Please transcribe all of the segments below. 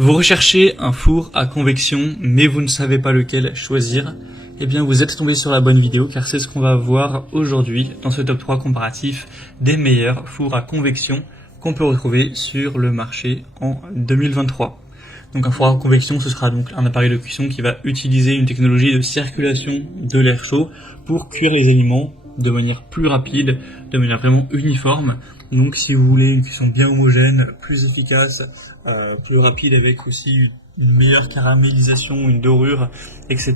Vous recherchez un four à convection, mais vous ne savez pas lequel choisir. Eh bien, vous êtes tombé sur la bonne vidéo, car c'est ce qu'on va voir aujourd'hui dans ce top 3 comparatif des meilleurs fours à convection qu'on peut retrouver sur le marché en 2023. Donc un four à convection, ce sera donc un appareil de cuisson qui va utiliser une technologie de circulation de l'air chaud pour cuire les aliments de manière plus rapide, de manière vraiment uniforme. Donc si vous voulez une cuisson bien homogène, plus efficace, plus rapide avec aussi une meilleure caramélisation, une dorure, etc.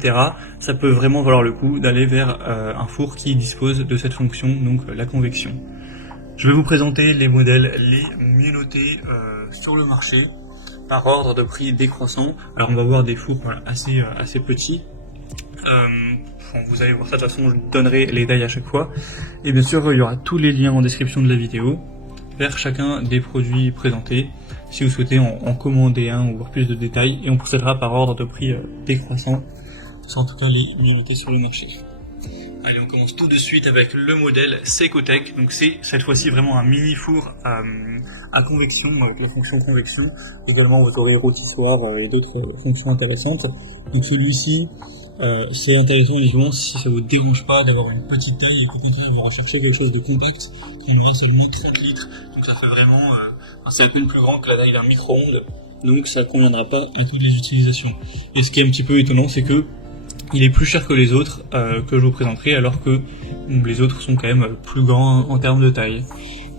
Ça peut vraiment valoir le coup d'aller vers un four qui dispose de cette fonction, donc la convection. Je vais vous présenter les modèles les mieux notés sur le marché par ordre de prix décroissant. Alors on va voir des fours assez petits. Vous allez voir ça, de toute façon je donnerai les tailles à chaque fois. Et bien sûr il y aura tous les liens en description de la vidéo vers chacun des produits présentés, si vous souhaitez en commander un ou voir plus de détails, et on procédera par ordre de prix décroissant. C'est en tout cas les mieux notés sur le marché. Allez, on commence tout de suite avec le modèle Secotech. Donc c'est cette fois-ci vraiment un mini four à convection, avec la fonction convection. Également vous aurez rôtissoir et d'autres fonctions intéressantes. Donc celui-ci, c'est intéressant évidemment si ça vous dérange pas d'avoir une petite taille et qu'au contraire vous recherchez quelque chose de compact, on aura seulement 30 litres. Donc ça fait vraiment, c'est à peine plus grand que la taille d'un micro-ondes. Donc ça conviendra pas à toutes les utilisations. Et ce qui est un petit peu étonnant, c'est que il est plus cher que les autres que je vous présenterai, alors que les autres sont quand même plus grands en termes de taille.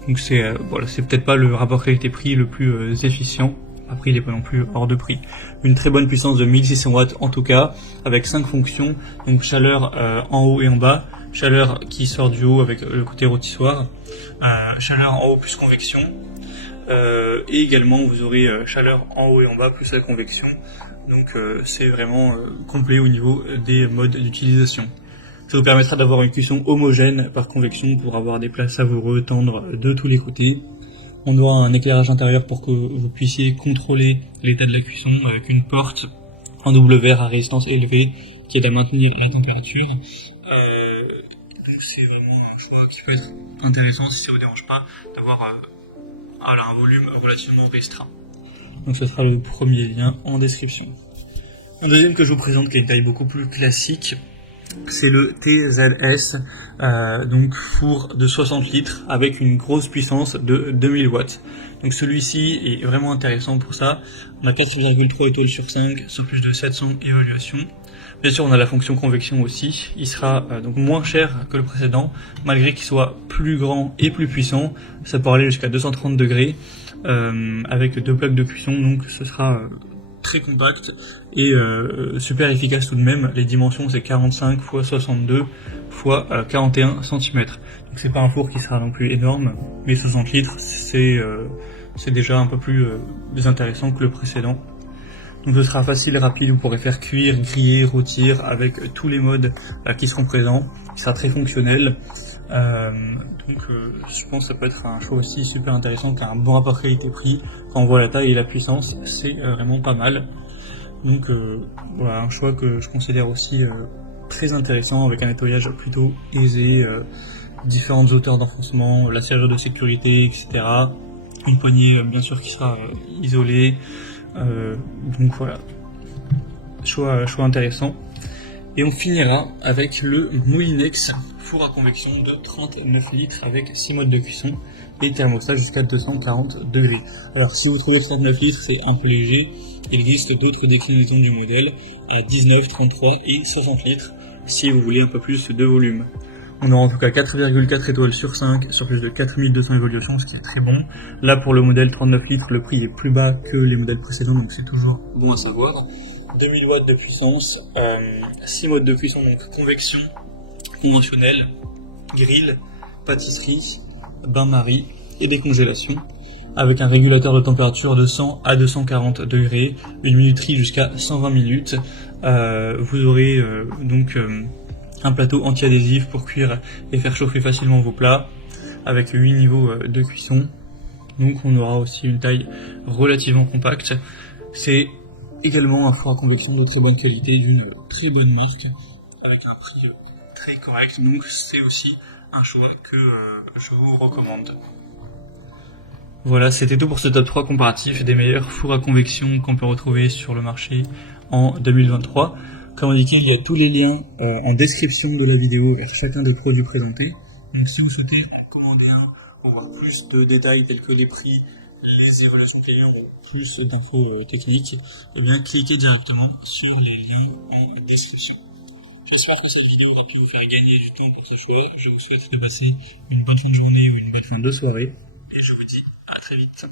Donc c'est voilà, c'est peut-être pas le rapport qualité-prix le plus efficient. Après, il est pas non plus hors de prix. Une très bonne puissance de 1600 watts en tout cas, avec 5 fonctions, donc chaleur en haut et en bas, chaleur qui sort du haut avec le côté rôtissoir, chaleur en haut plus convection, et également vous aurez chaleur en haut et en bas plus la convection. Donc c'est vraiment complet au niveau des modes d'utilisation. Ça vous permettra d'avoir une cuisson homogène par convection pour avoir des plats savoureux, tendres de tous les côtés. On aura un éclairage intérieur pour que vous puissiez contrôler l'état de la cuisson avec une porte en double verre à résistance élevée qui aide à maintenir la température. C'est vraiment un choix qui peut être intéressant si ça vous dérange pas d'avoir un volume relativement restreint. Donc ce sera le premier lien en description. Un deuxième que je vous présente qui a une taille beaucoup plus classique, c'est le TZS, donc four de 60 litres avec une grosse puissance de 2000 watts. Donc celui-ci est vraiment intéressant pour ça. On a 4,3 étoiles sur 5 sur plus de 700 évaluations. Bien sûr on a la fonction convection aussi, il sera donc moins cher que le précédent, malgré qu'il soit plus grand et plus puissant. Ça peut aller jusqu'à 230 degrés avec 2 plaques de cuisson, donc ce sera très compact et super efficace tout de même. Les dimensions c'est 45 x 62 x 41 cm. Donc c'est pas un four qui sera non plus énorme, mais 60 litres c'est déjà un peu plus intéressant que le précédent. Donc ce sera facile et rapide, vous pourrez faire cuire, griller, rôtir avec tous les modes qui seront présents. Il sera très fonctionnel. Donc je pense que ça peut être un choix aussi super intéressant, car un bon rapport qualité-prix, quand on voit la taille et la puissance, c'est vraiment pas mal. Donc voilà, un choix que je considère aussi très intéressant, avec un nettoyage plutôt aisé, différentes hauteurs d'enfoncement, la serrure de sécurité, etc. Une poignée bien sûr qui sera isolée. Donc voilà, choix intéressant. Et on finira avec le Moulinex four à convection de 39 litres avec 6 modes de cuisson et thermostat jusqu'à 240 degrés. Alors si vous trouvez 39 litres c'est un peu léger, il existe d'autres déclinaisons du modèle à 19, 33 et 60 litres si vous voulez un peu plus de volume. On aura en tout cas 4,4 étoiles sur 5 sur plus de 4200 évaluations, ce qui est très bon. Là pour le modèle 39 litres, le prix est plus bas que les modèles précédents, donc c'est toujours bon à savoir. 2000 watts de puissance, 6 modes de cuisson, donc convection, conventionnelle, grill, pâtisserie, bain-marie et décongélation, avec un régulateur de température de 100 à 240 degrés, une minuterie jusqu'à 120 minutes. Vous aurez donc un plateau anti-adhésif pour cuire et faire chauffer facilement vos plats, avec 8 niveaux de cuisson. Donc on aura aussi une taille relativement compacte. C'est également un four à convection de très bonne qualité, d'une très bonne marque, avec un prix très correct. Donc c'est aussi un choix que je vous recommande. Voilà, c'était tout pour ce top 3 comparatif des meilleurs fours à convection qu'on peut retrouver sur le marché en 2023. Comme indiqué, il y a tous les liens en description de la vidéo vers chacun des produits présentés. Donc si vous souhaitez commander un, avoir plus de détails tels que les prix, les évaluations clients ou plus d'infos techniques, eh bien cliquez directement sur les liens en description. J'espère que cette vidéo aura pu vous faire gagner du temps pour ce choix. Je vous souhaite de passer une bonne fin de journée ou une bonne fin de soirée. Et je vous dis à très vite.